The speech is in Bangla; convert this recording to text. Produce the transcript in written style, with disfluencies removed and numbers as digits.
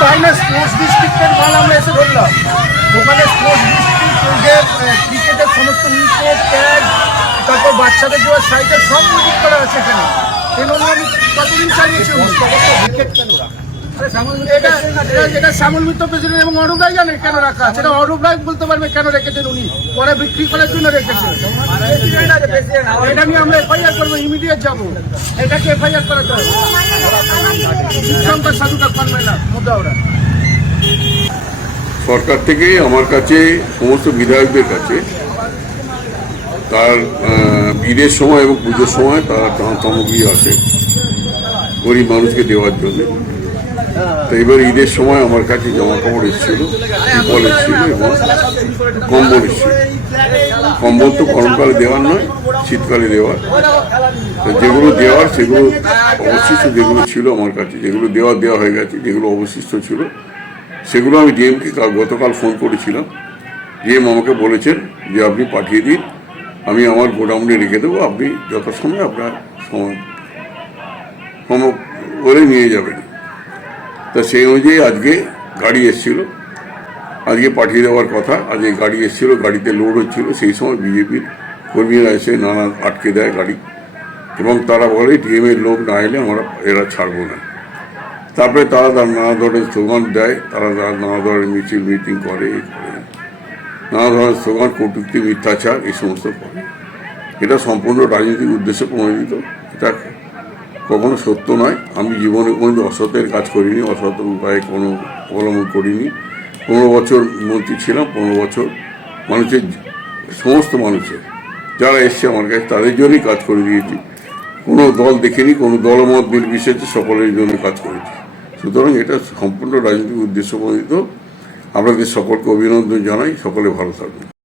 তাই না, স্পোর্টস ডিস্ট্রিক্টের মাল আমরা এসে ধরলাম। ওখানে স্পোর্টস ডিস্ট্রিক্টের ক্রিকেটের সমস্ত উইকেট, ট্যাগ, তারপর বাচ্চাদের দেওয়ার সাইকেল সব উইকেট করা আছে এখানে। এই জন্য আমি কতদিন চালিয়েছি উইকেট কেন এটা শ্যামল মিত্র প্রেসিডেন্ট এবং অরূপ রায় জানে কেন রাখা আছে। এটা অরূপ রায় বলতে পারবে কেন রেখেছেন, উনি পরে বিক্রি করার জন্য রেখেছেন। এটা নিয়ে আমরা এফআইআর করবো, ইমিডিয়েট যাবো, এটাকে এফআইআর করাতে হবে। সাধুকা পানবে না মুদ্রা সরকার থেকে আমার কাছে সমস্ত বিধায়কদের কাছে তার ঈদের সময় এবং পুজোর সময় তার সামগ্রী আসে গরিব মানুষকে দেওয়ার জন্য। তো এবার ঈদের সময় আমার কাছে জামা কাপড় এসেছিল, ত্রিপল এসেছিল এবং কম্বল এসেছিল। কম্বল তো গরমকালে দেওয়ার নয়, শীতকালে দেওয়ার। যেগুলো দেওয়ার সেগুলো অবশিষ্ট যেগুলো ছিল আমার কাছে, যেগুলো দেওয়া হয়ে গেছে, যেগুলো অবশিষ্ট ছিল সেগুলো আমি ডিএমকে গতকাল ফোন করেছিলাম। ডিএম আমাকে বলেছেন যে আপনি পাঠিয়ে দিন, আমি আমার গোডাউনে রেখে দেবো, আপনি যথাসময়ে আপনার সময় করে নিয়ে যাবেন। তা সেই অনুযায়ী আজকে গাড়ি এসেছিল, আজকে পাঠিয়ে দেওয়ার কথা। আজকে গাড়ি এসেছিল, গাড়িতে লোড হচ্ছিল, সেই সময় বিজেপির কর্মীরা এসে নানা আটকে দেয় গাড়ি এবং তারা বলে ডিএমের লোক না এলে আমরা এরা ছাড়বো না। তারপরে তারা নানা ধরনের স্লোগান দেয়, তারা নানা ধরনের মিটিং করে, নানা ধরনের স্লোগান, কটূক্তি, মিথ্যাচার এই সমস্ত করে। এটা সম্পূর্ণ রাজনৈতিক উদ্দেশ্যে প্রণোদিত, এটা কখনো সত্য নয়। আমি জীবনে কোনো অসতের কাজ করিনি, অসৎ উপায়ে কোনো অবলম্বন করিনি। 15 বছর মন্ত্রী ছিলাম, 15 বছর মানুষের, সমস্ত মানুষের যারা এসছে আমার কাছে তাদের জন্যই কাজ করে দিয়েছি। কোনো দল দেখিনি, কোনো দলমত নির্বিশেষে সকলের জন্য কাজ করেছি। সুতরাং এটা সম্পূর্ণ রাজনৈতিক উদ্দেশ্য প্রণোদিত। আপনাদের সকলকে অভিনন্দন জানাই, সকলে ভালো থাকবেন।